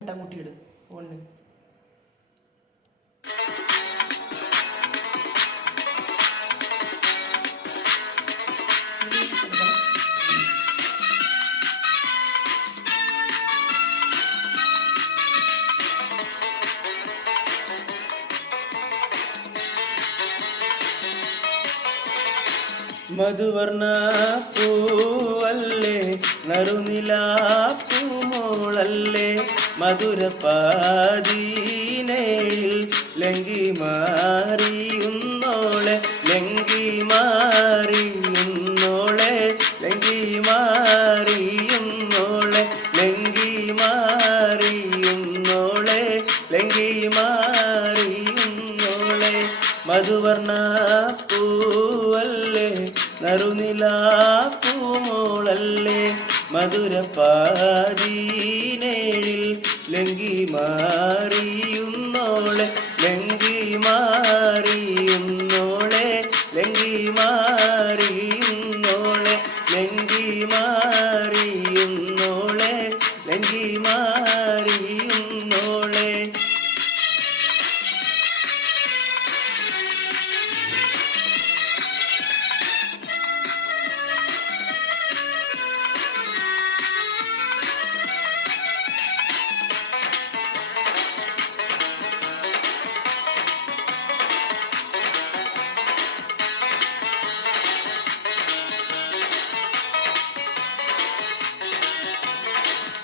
മുട്ടിയിട് ഫോണിന്. മധുവർണ പൂവല്ലേ നറുനിലാപ്പൂമോളല്ലേ മധുരപ്പാതീനയിൽ ലങ്കി മാറിയുന്നോളെ ലങ്കി മാറിയുന്നോളെ ലങ്കി മാറിയുന്നോളെ ലങ്കി മാറിയുന്നോളെ ലങ്കി മാറിയുന്നോളെ മധുവർണ പൂവല്ലേ നറുനിലാപ്പൂമോളല്ലേ മധുരപ്പാതീനേഴിൽ ലങ്കി മാറിയുന്നോളെ ലങ്കി മാറിയുന്നോളെ ലങ്കി മാറിയുന്നോളെ ലങ്കി മാറിയുന്നോളെ ലങ്കി മാറിയുന്നോളെ.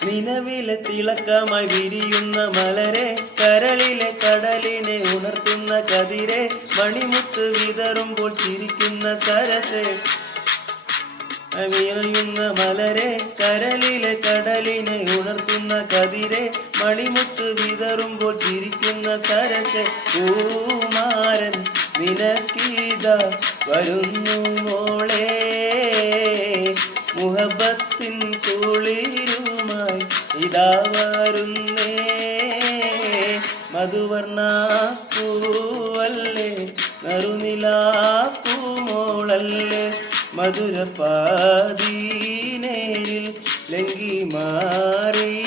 നിലവിലെ തിളക്കമായി വിരിയുന്ന മലരെ കരളിലെ കടലിനെ ഉണർത്തുന്ന കതിരെ മണിമുത്ത് വിതറുമ്പോൾ ചിരിക്കുന്ന സരസെ വിളയുന്ന മലരെ കരളിലെ കടലിനെ ഉണർത്തുന്ന കതിരെ മണിമുത്ത് വിതറുമ്പോൾ ചിരിക്കുന്ന സരസെ പൂമാരൻ നിനക്കീത വരുന്നു മോളെ മുഹബത്തിൻ കുളിരുമായി ഇതാ വരുന്നേ മധുവർണ പൂവല്ലേ നറുനിലാപ്പൂമോളല്ലേ മധുരപ്പാതീനേഴിൽ ലങ്കി മാറിയുന്നോളെ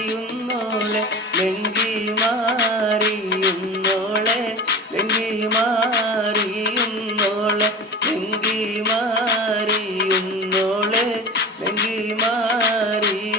ലങ്കി മാറിയുന്നോളെ ലങ്കി മാറിയുന്നോളെ ലങ്കി മാറിയുന്നോളെ ലങ്കി മാറിയുന്നോളെ.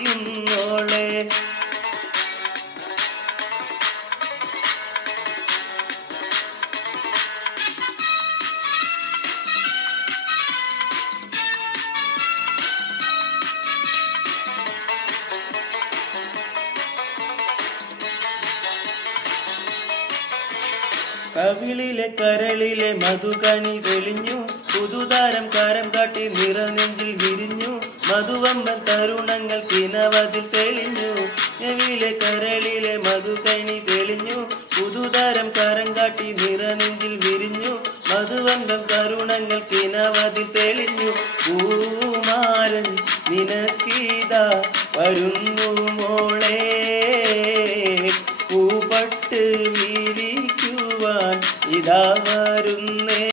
കവിളിലെ കരളിലെ മധുകണി തെളിഞ്ഞു പുതുതാരം കാരം കാട്ടി നിറനെഞ്ചിൽ വിരിഞ്ഞു മധുവമ്പൻ തരുണങ്ങൾ കിനവതിൽ തെളിഞ്ഞു കവിളിലെ കരളിലെ മധുകണി തെളിഞ്ഞു പുതുതാരം കാരം കാട്ടി നിറനെഞ്ചിൽ വിരിഞ്ഞു മധുവമ്പൻ തരുണങ്ങൾ കിനവതിൽ തെളിഞ്ഞു പൂമാരൻ നിനക്കീതാ വരുന്നു മോളെ പൂപട്ട് വിരിക്കുവാൻ ഇതാ വരുന്നേ.